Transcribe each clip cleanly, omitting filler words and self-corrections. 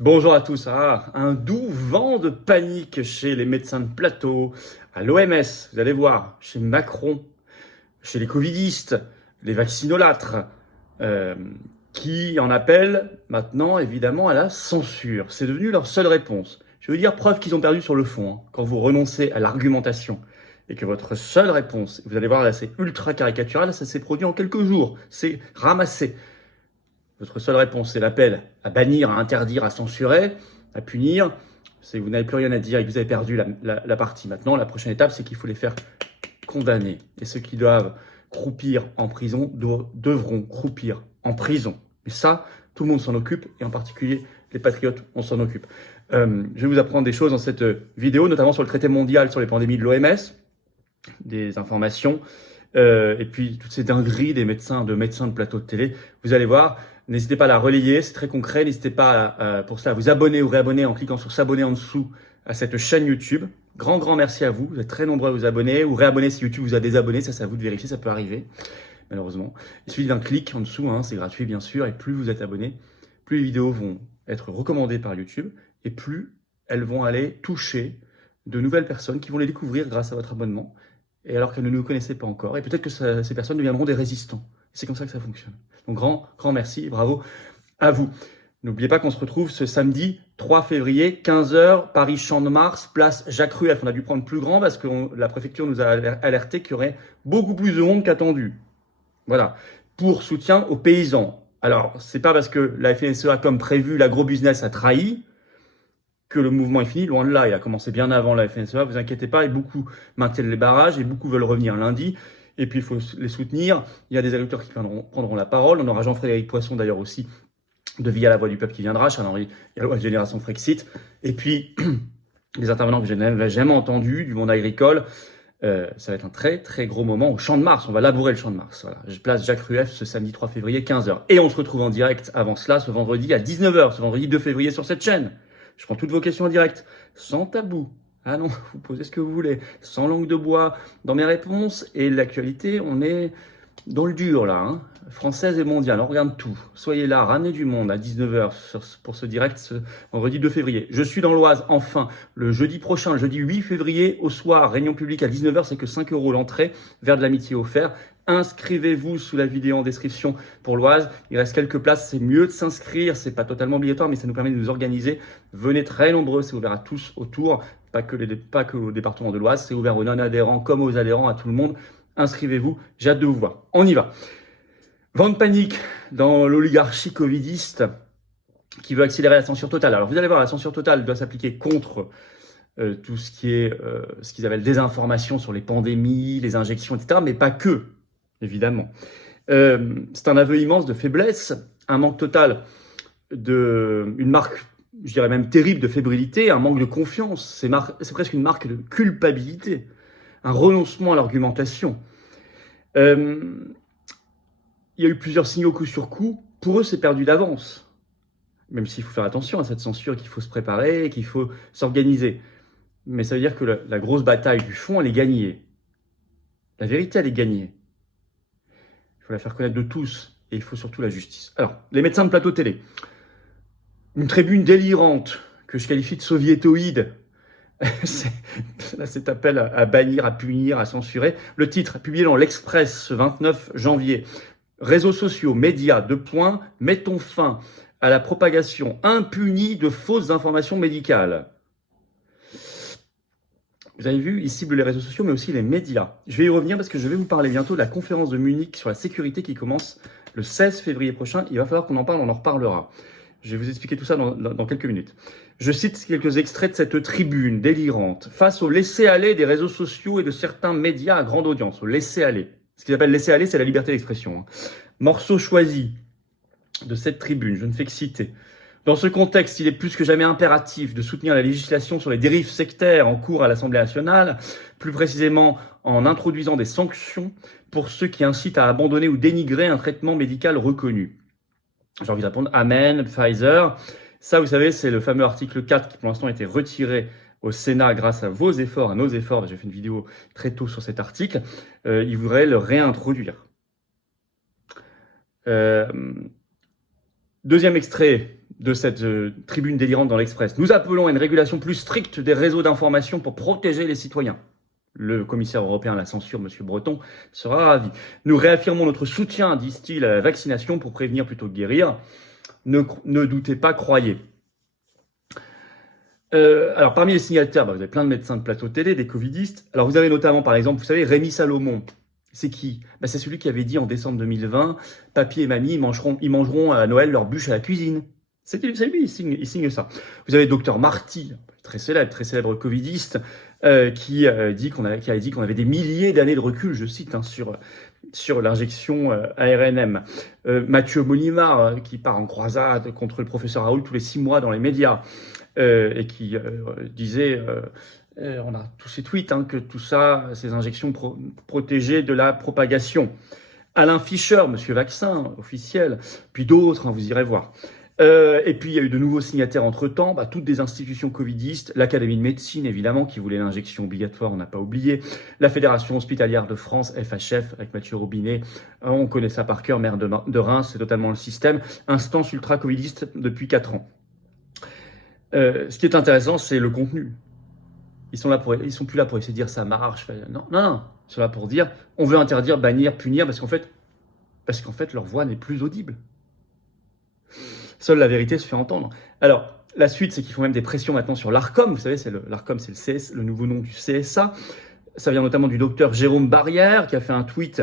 Bonjour à tous. Un doux vent de panique chez les médecins de plateau, à l'OMS, vous allez voir, chez Macron, chez les covidistes, les vaccinolâtres, euh, qui en appellent maintenant évidemment à la censure. C'est devenu leur seule réponse. Je veux dire, preuve qu'ils ont perdu sur le fond, hein. Quand vous renoncez à l'argumentation et que votre seule réponse, vous allez voir là, c'est ultra caricatural, ça s'est produit en quelques jours, c'est ramassé. Votre seule réponse, c'est l'appel à bannir, à interdire, à censurer, à punir. C'est que vous n'avez plus rien à dire et que vous avez perdu la partie. Maintenant, la prochaine étape, c'est qu'il faut les faire condamner. Et ceux qui doivent croupir en prison devront croupir en prison. Mais ça, tout le monde s'en occupe, et en particulier les patriotes, on s'en occupe. Je vais vous apprendre des choses dans cette vidéo, notamment sur le traité mondial sur les pandémies de l'OMS, des informations, et puis toutes ces dingueries des médecins de plateau de télé. Vous allez voir, n'hésitez pas à la relayer, c'est très concret. N'hésitez pas pour cela à vous abonner ou réabonner en cliquant sur s'abonner en dessous à cette chaîne YouTube. Grand merci à vous. Vous êtes très nombreux à vous abonner ou réabonner si YouTube vous a désabonné. Ça, c'est à vous de vérifier, ça peut arriver, malheureusement. Il suffit d'un clic en dessous, hein, c'est gratuit bien sûr. Et plus vous êtes abonné, plus les vidéos vont être recommandées par YouTube et plus elles vont aller toucher de nouvelles personnes qui vont les découvrir grâce à votre abonnement, et alors qu'elles ne nous connaissaient pas encore. Et peut-être que ces personnes deviendront des résistants. C'est comme ça que ça fonctionne. Donc grand merci, bravo à vous. N'oubliez pas qu'on se retrouve ce samedi 3 février, 15h, Paris Champ de Mars, place Jacques Rueff. On a dû prendre plus grand parce que la préfecture nous a alerté qu'il y aurait beaucoup plus de monde qu'attendu. Voilà. Pour soutien aux paysans. Alors, c'est pas parce que la FNSEA, comme prévu, l'agro-business a trahi, que le mouvement est fini, loin de là. Il a commencé bien avant la FNSEA, vous inquiétez pas, et beaucoup maintiennent les barrages, et beaucoup veulent revenir lundi. Et puis, il faut les soutenir. Il y a des agriculteurs qui prendront la parole. On aura Jean-Frédéric Poisson, d'ailleurs, aussi, de Via la Voix du Peuple qui viendra, Charles-Henri, il y a la Génération Frexit. Et puis, les intervenants que je n'avais jamais entendus du monde agricole. Ça va être un très gros moment au Champ de Mars. On va labourer le Champ de Mars. Voilà. Je place Jacques Rueff ce samedi 3 février, 15h. Et on se retrouve en direct avant cela, ce vendredi à 19h, ce vendredi 2 février sur cette chaîne. Je prends toutes vos questions en direct, sans tabou. Ah non, vous posez ce que vous voulez, sans langue de bois dans mes réponses. Et l'actualité, on est dans le dur là, hein. Française et mondiale, on regarde tout. Soyez là, ramenez du monde à 19h pour ce direct ce vendredi 2 février. Je suis dans l'Oise, enfin, le jeudi prochain, le jeudi 8 février, au soir, réunion publique à 19h, c'est que 5 € l'entrée, verre de l'amitié offert. Inscrivez-vous sous la vidéo en description pour l'Oise. Il reste quelques places, c'est mieux de s'inscrire, c'est pas totalement obligatoire, mais ça nous permet de nous organiser. Venez très nombreux, c'est ouvert à tous autour, pas que au département de l'Oise, c'est ouvert aux non-adhérents comme aux adhérents, à tout le monde. Inscrivez-vous, j'ai hâte de vous voir. On y va. Vent de panique dans l'oligarchie covidiste qui veut accélérer la censure totale. Alors vous allez voir, la censure totale doit s'appliquer contre tout ce qui est ce qu'ils appellent désinformation sur les pandémies, les injections, etc. Mais pas que, évidemment. C'est un aveu immense de faiblesse, un manque total une marque, je dirais même terrible, de fébrilité, un manque de confiance. C'est presque une marque de culpabilité, un renoncement à l'argumentation. Il y a eu plusieurs signaux coup sur coup. Pour eux, c'est perdu d'avance. Même s'il faut faire attention à cette censure, qu'il faut se préparer, qu'il faut s'organiser. Mais ça veut dire que la grosse bataille du fond, elle est gagnée. La vérité, elle est gagnée. Il faut la faire connaître de tous. Et il faut surtout la justice. Alors, les médecins de plateau télé. Une tribune délirante que je qualifie de soviétoïde. Cet appel à bannir, à punir, à censurer. Le titre, publié dans l'Express ce 29 janvier. Réseaux sociaux, médias, mettons fin à la propagation impunie de fausses informations médicales. Vous avez vu, ils ciblent les réseaux sociaux, mais aussi les médias. Je vais y revenir parce que je vais vous parler bientôt de la conférence de Munich sur la sécurité qui commence le 16 février prochain. Il va falloir qu'on en parle, on en reparlera. Je vais vous expliquer tout ça dans quelques minutes. Je cite quelques extraits de cette tribune délirante. Face au laisser-aller des réseaux sociaux et de certains médias à grande audience, au laisser-aller. Ce qu'ils appellent laisser-aller, c'est la liberté d'expression. Morceau choisi de cette tribune, je ne fais que citer. Dans ce contexte, il est plus que jamais impératif de soutenir la législation sur les dérives sectaires en cours à l'Assemblée nationale, plus précisément en introduisant des sanctions pour ceux qui incitent à abandonner ou dénigrer un traitement médical reconnu. J'ai envie de répondre Amen, Pfizer. Ça, vous savez, c'est le fameux article 4 qui pour l'instant a été retiré au Sénat grâce à vos efforts, à nos efforts. J'ai fait une vidéo très tôt sur cet article. Ils voudraient le réintroduire. Deuxième extrait de cette tribune délirante dans l'Express. Nous appelons à une régulation plus stricte des réseaux d'information pour protéger les citoyens. Le commissaire européen à la censure, M. Breton, sera ravi. Nous réaffirmons notre soutien, disent-ils, à la vaccination pour prévenir plutôt que guérir. Ne doutez pas, croyez. Alors, parmi les signataires, vous avez plein de médecins de plateau télé, des covidistes. Alors, vous avez notamment, par exemple, vous savez, Rémi Salomon. C'est qui? C'est celui qui avait dit en décembre 2020, papy et mamie, ils mangeront à Noël leur bûche à la cuisine. C'est lui, il signe ça. Vous avez Dr Marty, très célèbre covidiste, qui a dit qu'on avait des milliers d'années de recul, je cite, sur l'injection ARNM. Mathieu Molimar, qui part en croisade contre le professeur Raoult tous les 6 mois dans les médias, et qui disait, on a tous ces tweets, que tout ça, ces injections protégées de la propagation. Alain Fischer, monsieur vaccin officiel, puis d'autres, vous irez voir. Et puis il y a eu de nouveaux signataires entre-temps, toutes des institutions covidistes, l'Académie de médecine évidemment qui voulait l'injection obligatoire, on n'a pas oublié, la Fédération hospitalière de France, FHF, avec Mathieu Robinet, on connaît ça par cœur, maire de Reims, c'est totalement le système, instance ultra-covidiste depuis 4 ans. Ce qui est intéressant, c'est le contenu. Ils sont plus là pour essayer de dire ça marche, non, ils sont là pour dire on veut interdire, bannir, punir, parce qu'en fait leur voix n'est plus audible. Seule la vérité se fait entendre. Alors, la suite, c'est qu'ils font même des pressions maintenant sur l'ARCOM. Vous savez, l'ARCOM, c'est le nouveau nom du CSA. Ça vient notamment du docteur Jérôme Barrière, qui a fait un tweet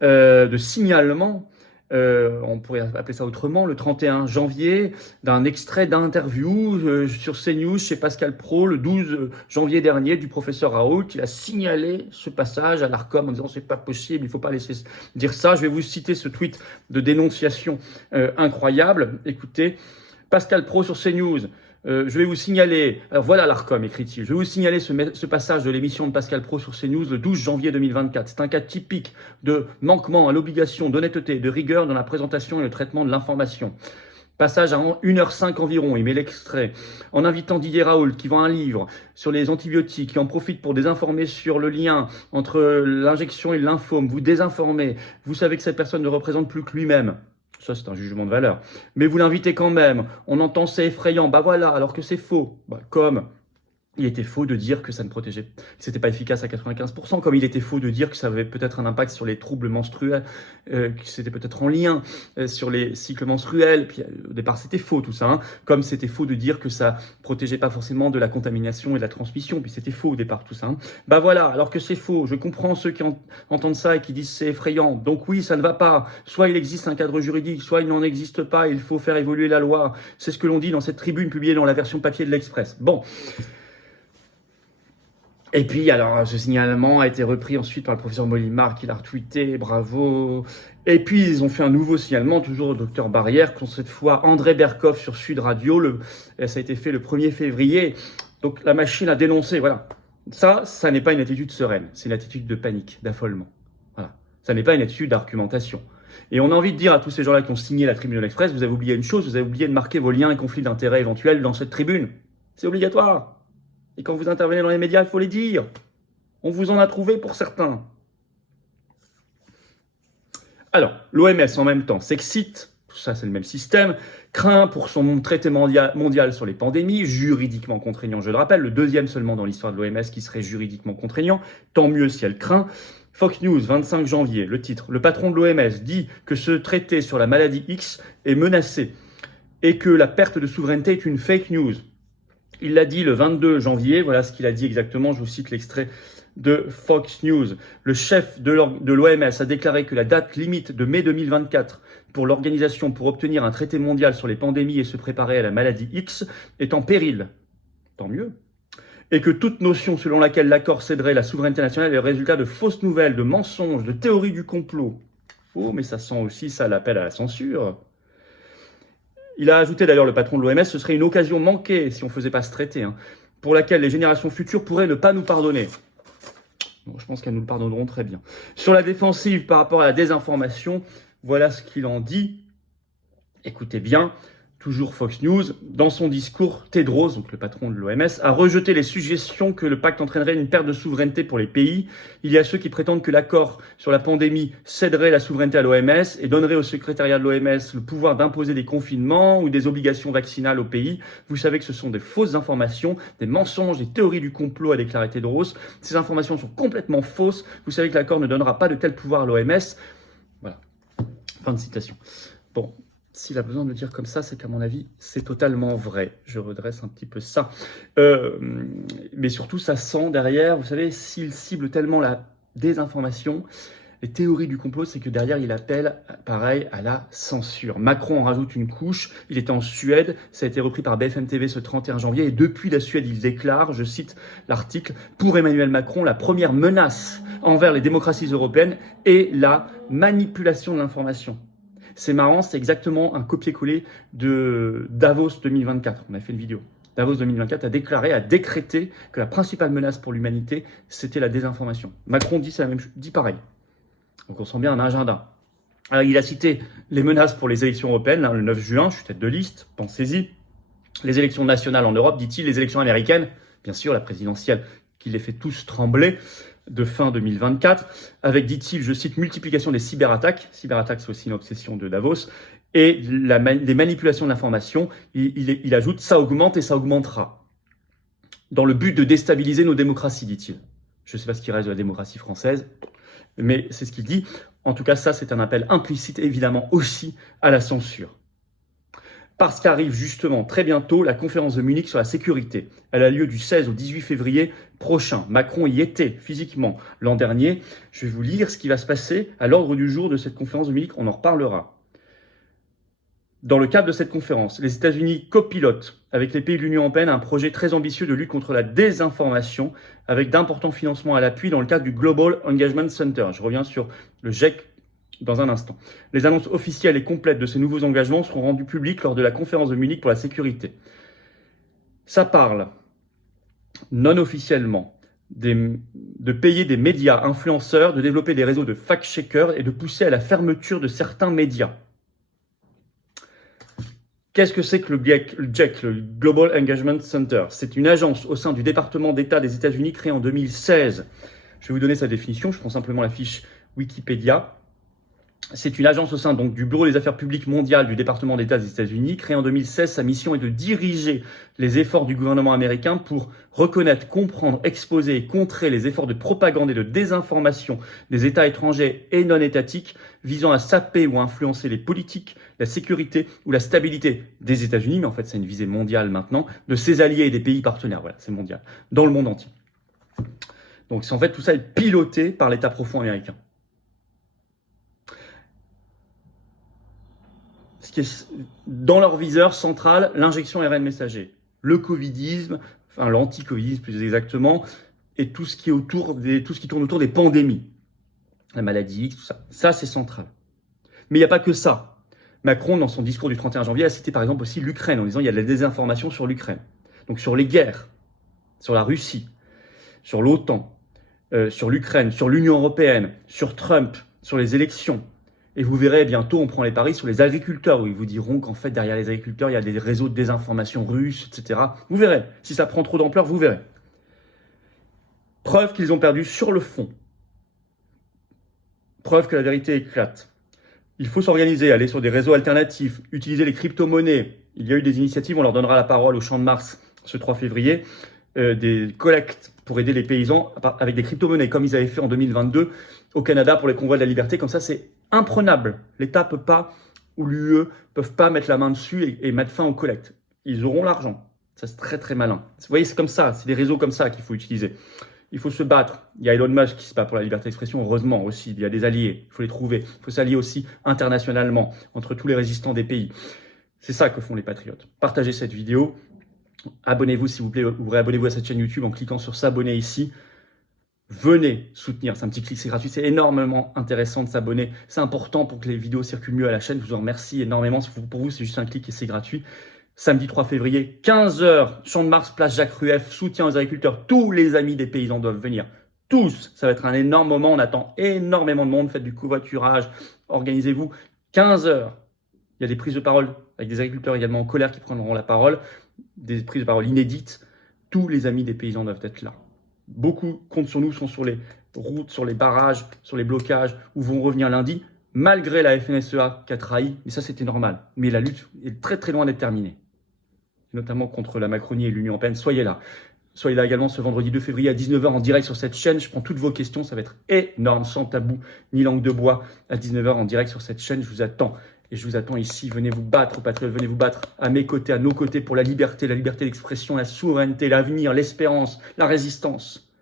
de signalement, on pourrait appeler ça autrement, le 31 janvier, d'un extrait d'interview sur CNews chez Pascal Praud, le 12 janvier dernier, du professeur Raoult. Il a signalé ce passage à l'ARCOM en disant « c'est pas possible, il faut pas laisser dire ça ». Je vais vous citer ce tweet de dénonciation incroyable. Écoutez, Pascal Praud sur CNews. Je vais vous signaler, alors voilà l'ARCOM, écrit-il, je vais vous signaler ce passage de l'émission de Pascal Praud sur CNews le 12 janvier 2024. C'est un cas typique de manquement à l'obligation d'honnêteté et de rigueur dans la présentation et le traitement de l'information. Passage à 1h05 environ, il met l'extrait. En invitant Didier Raoult, qui vend un livre sur les antibiotiques, qui en profite pour désinformer sur le lien entre l'injection et le lymphome, vous désinformez, vous savez que cette personne ne représente plus que lui-même. Ça, c'est un jugement de valeur. Mais vous l'invitez quand même. On entend c'est effrayant. Voilà, alors que c'est faux. Comme il était faux de dire que ça ne protégeait, que c'était pas efficace à 95%, comme il était faux de dire que ça avait peut-être un impact sur les troubles menstruels, que c'était peut-être en lien sur les cycles menstruels. Puis au départ, c'était faux tout ça. Comme c'était faux de dire que ça protégeait pas forcément de la contamination et de la transmission. Puis c'était faux au départ tout ça. Voilà, alors que c'est faux. Je comprends ceux qui entendent ça et qui disent c'est effrayant. Donc oui, ça ne va pas. Soit il existe un cadre juridique, soit il n'en existe pas. Il faut faire évoluer la loi. C'est ce que l'on dit dans cette tribune publiée dans la version papier de l'Express. Bon. Et puis, alors, ce signalement a été repris ensuite par le professeur Molimar qui l'a retweeté, bravo. Et puis, ils ont fait un nouveau signalement, toujours au docteur Barrière, contre cette fois André Berkoff sur Sud Radio. Ça a été fait le 1er février. Donc, la machine a dénoncé, voilà. Ça n'est pas une attitude sereine. C'est une attitude de panique, d'affolement. Voilà. Ça n'est pas une attitude d'argumentation. Et on a envie de dire à tous ces gens-là qui ont signé la tribune de l'Express, vous avez oublié une chose, vous avez oublié de marquer vos liens et conflits d'intérêts éventuels dans cette tribune. C'est obligatoire. Et quand vous intervenez dans les médias, il faut les dire. On vous en a trouvé pour certains. Alors, l'OMS en même temps s'excite, tout ça c'est le même système, craint pour son traité mondial sur les pandémies, juridiquement contraignant, je le rappelle, le 2e seulement dans l'histoire de l'OMS qui serait juridiquement contraignant, tant mieux si elle craint. Fox News, 25 janvier, le titre, le patron de l'OMS dit que ce traité sur la maladie X est menacé et que la perte de souveraineté est une fake news. Il l'a dit le 22 janvier, voilà ce qu'il a dit exactement, je vous cite l'extrait de Fox News. Le chef de l'OMS a déclaré que la date limite de mai 2024 pour l'organisation pour obtenir un traité mondial sur les pandémies et se préparer à la maladie X est en péril. Tant mieux. Et que toute notion selon laquelle l'accord céderait la souveraineté nationale est le résultat de fausses nouvelles, de mensonges, de théories du complot. Oh, mais ça sent aussi ça l'appel à la censure. Il a ajouté d'ailleurs, le patron de l'OMS, ce serait une occasion manquée si on ne faisait pas ce traité, pour laquelle les générations futures pourraient ne pas nous pardonner. Bon, je pense qu'elles nous le pardonneront très bien. Sur la défensive par rapport à la désinformation, voilà ce qu'il en dit. Écoutez bien, Toujours Fox News, dans son discours, Tedros, donc le patron de l'OMS, a rejeté les suggestions que le pacte entraînerait une perte de souveraineté pour les pays. Il y a ceux qui prétendent que l'accord sur la pandémie céderait la souveraineté à l'OMS et donnerait au secrétariat de l'OMS le pouvoir d'imposer des confinements ou des obligations vaccinales aux pays. Vous savez que ce sont des fausses informations, des mensonges, des théories du complot, a déclaré Tedros. Ces informations sont complètement fausses. Vous savez que l'accord ne donnera pas de tel pouvoir à l'OMS. Voilà. Fin de citation. Bon. S'il a besoin de le dire comme ça, c'est qu'à mon avis, c'est totalement vrai. Je redresse un petit peu ça. Mais surtout, ça sent derrière, vous savez, s'il cible tellement la désinformation, les théories du complot, c'est que derrière, il appelle, pareil, à la censure. Macron en rajoute une couche. Il était en Suède. Ça a été repris par BFM TV ce 31 janvier. Et depuis la Suède, il déclare, je cite l'article, « Pour Emmanuel Macron, la première menace envers les démocraties européennes est la manipulation de l'information. » C'est marrant, c'est exactement un copier-coller de Davos 2024. On a fait une vidéo. Davos 2024 a déclaré, a décrété que la principale menace pour l'humanité, c'était la désinformation. Macron dit la même chose, dit pareil. Donc on sent bien un agenda. Alors, il a cité les menaces pour les élections européennes, le 9 juin, je suis tête de liste, pensez-y. Les élections nationales en Europe, dit-il, les élections américaines, bien sûr, la présidentielle qui les fait tous trembler, de fin 2024, avec, dit-il, je cite, multiplication des cyberattaques. Cyberattaques, c'est aussi une obsession de Davos. Et des manipulations de l'information. Il ajoute, ça augmente et ça augmentera. Dans le but de déstabiliser nos démocraties, dit-il. Je ne sais pas ce qui reste de la démocratie française, mais c'est ce qu'il dit. En tout cas, ça, c'est un appel implicite, évidemment, aussi à la censure. Parce qu'arrive justement très bientôt la conférence de Munich sur la sécurité. Elle a lieu du 16 au 18 février prochain. Macron y était physiquement l'an dernier. Je vais vous lire ce qui va se passer à l'ordre du jour de cette conférence de Munich. On en reparlera. Dans le cadre de cette conférence, les États-Unis copilotent avec les pays de l'Union européenne un projet très ambitieux de lutte contre la désinformation avec d'importants financements à l'appui dans le cadre du Global Engagement Center. Je reviens sur le GEC dans un instant. Les annonces officielles et complètes de ces nouveaux engagements seront rendues publiques lors de la conférence de Munich pour la sécurité. Ça parle, non officiellement, de payer des médias influenceurs, de développer des réseaux de fact-checkers et de pousser à la fermeture de certains médias. Qu'est-ce que c'est que le GEC, le Global Engagement Center? C'est une agence au sein du département d'État des États-Unis créée en 2016. Je vais vous donner sa définition, je prends simplement la fiche Wikipédia. C'est une agence au sein donc, du Bureau des affaires publiques mondiales du département d'État des États-Unis. Créée en 2016, sa mission est de diriger les efforts du gouvernement américain pour reconnaître, comprendre, exposer et contrer les efforts de propagande et de désinformation des États étrangers et non étatiques visant à saper ou à influencer les politiques, la sécurité ou la stabilité des États-Unis, mais en fait c'est une visée mondiale maintenant, de ses alliés et des pays partenaires, voilà, c'est mondial, dans le monde entier. Donc en fait tout ça est piloté par l'État profond américain. Ce qui est dans leur viseur central, l'injection ARN messager, le covidisme, enfin l'anti-covidisme plus exactement, et tout ce qui tourne autour des pandémies, la maladie, tout ça. Ça, c'est central. Mais il n'y a pas que ça. Macron, dans son discours du 31 janvier, a cité par exemple aussi l'Ukraine, en disant qu'il y a de la désinformation sur l'Ukraine. Donc sur les guerres, sur la Russie, sur l'OTAN, sur l'Ukraine, sur l'Union européenne, sur Trump, sur les élections. Et vous verrez, bientôt, on prend les paris sur les agriculteurs, où ils vous diront qu'en fait, derrière les agriculteurs, il y a des réseaux de désinformation russes, etc. Vous verrez. Si ça prend trop d'ampleur, vous verrez. Preuve qu'ils ont perdu sur le fond. Preuve que la vérité éclate. Il faut s'organiser, aller sur des réseaux alternatifs, utiliser les crypto-monnaies. Il y a eu des initiatives, on leur donnera la parole au Champ de Mars ce 3 février, des collectes pour aider les paysans avec des crypto-monnaies, comme ils avaient fait en 2022 au Canada pour les convois de la liberté. Comme ça, c'est imprenable. L'État peut pas, ou l'UE, peuvent pas mettre la main dessus et mettre fin aux collectes. Ils auront l'argent. Ça, c'est très, très malin. Vous voyez, c'est comme ça. C'est des réseaux comme ça qu'il faut utiliser. Il faut se battre. Il y a Elon Musk qui se bat pour la liberté d'expression, heureusement aussi. Il y a des alliés. Il faut les trouver. Il faut s'allier aussi internationalement entre tous les résistants des pays. C'est ça que font les patriotes. Partagez cette vidéo. Abonnez-vous, s'il vous plaît, ou réabonnez-vous à cette chaîne YouTube en cliquant sur s'abonner ici. Venez soutenir, c'est un petit clic, c'est gratuit, c'est énormément intéressant de s'abonner. C'est important pour que les vidéos circulent mieux à la chaîne. Je vous en remercie énormément. Pour vous, c'est juste un clic et c'est gratuit. Samedi 3 février, 15h, Champ de Mars, place Jacques Rueff, soutien aux agriculteurs. Tous les amis des paysans doivent venir. Tous. Ça va être un énorme moment. On attend énormément de monde. Faites du covoiturage. Organisez-vous. 15h. Il y a des prises de parole avec des agriculteurs également en colère qui prendront la parole, des prises de parole inédites. Tous les amis des paysans doivent être là. Beaucoup comptent sur nous, sont sur les routes, sur les barrages, sur les blocages, ou vont revenir lundi, malgré la FNSEA qui a trahi. Mais ça, c'était normal. Mais la lutte est très très loin d'être terminée, notamment contre la Macronie et l'Union européenne. Soyez là. Soyez là également ce vendredi 2 février à 19h en direct sur cette chaîne. Je prends toutes vos questions, ça va être énorme, sans tabou, ni langue de bois, à 19h en direct sur cette chaîne. Je vous attends. Et je vous attends ici. Venez vous battre, patriotes, venez vous battre à mes côtés, à nos côtés pour la liberté d'expression, la souveraineté, l'avenir, l'espérance, la résistance.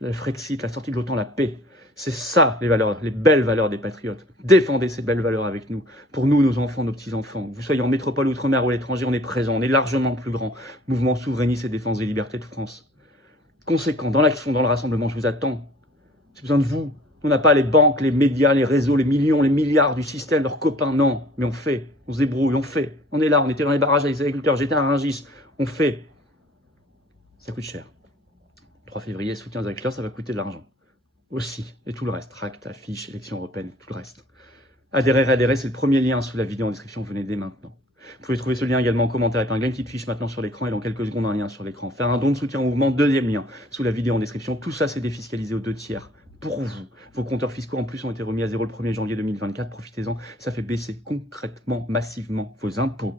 Le Frexit, la sortie de l'OTAN, la paix. C'est ça les valeurs, les belles valeurs des patriotes. Défendez ces belles valeurs avec nous. Pour nous, nos enfants, nos petits-enfants. Vous soyez en métropole, outre-mer ou à l'étranger, on est présent. On est largement plus grand. Mouvement souverainiste et défense des libertés de France. Conséquent, dans l'action, dans le rassemblement, je vous attends. J'ai besoin de vous. On n'a pas les banques, les médias, les réseaux, les millions, les milliards du système, leurs copains. Non, mais on fait. On se débrouille, on fait. On est là, on était dans les barrages avec les agriculteurs. J'étais à Rungis. On fait. Ça coûte cher. 3 février, soutien aux agriculteurs, ça va coûter de l'argent. Aussi, et tout le reste, tract, affiches, élections européennes, tout le reste. Adhérer, c'est le premier lien sous la vidéo en description, venez dès maintenant. Vous pouvez trouver ce lien également en commentaire épinglé, une petite fiche maintenant sur l'écran et dans quelques secondes un lien sur l'écran. Faire un don de soutien au mouvement, deuxième lien sous la vidéo en description. Tout ça c'est défiscalisé aux 2/3 pour vous. Vos compteurs fiscaux en plus ont été remis à zéro le 1er janvier 2024, profitez-en, ça fait baisser concrètement, massivement vos impôts.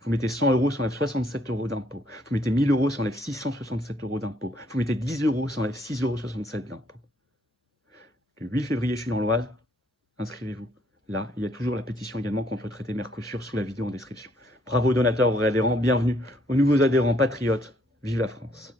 Vous mettez 100 €, ça enlève 67 € d'impôts. Vous mettez 1000 €, ça enlève 667 € d'impôts. Vous mettez 10 €, ça enlève 6,67 € d'impôts. Le 8 février, je suis dans l'Oise. Inscrivez-vous. Là, il y a toujours la pétition également contre le traité Mercosur sous la vidéo en description. Bravo aux donateurs, aux réadhérents, bienvenue aux nouveaux adhérents patriotes. Vive la France!